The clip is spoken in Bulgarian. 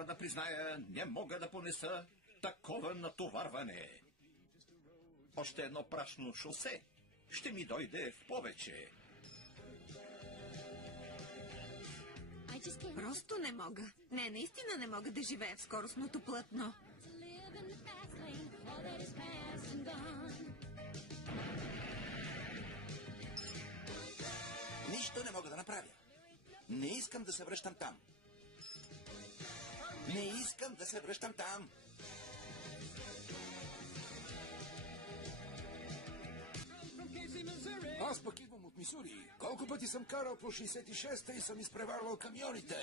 трябва да призная, не мога да понеса такова натоварване. Още едно прашно шосе ще ми дойде в повече. Просто не мога. Не, наистина не мога да живея в скоростното платно. Нищо не мога да направя. Не искам да се връщам там. Не искам да се връщам там. Аз пък идвам от Мисури. Колко пъти съм карал по 66-та и съм изпреварвал камионите.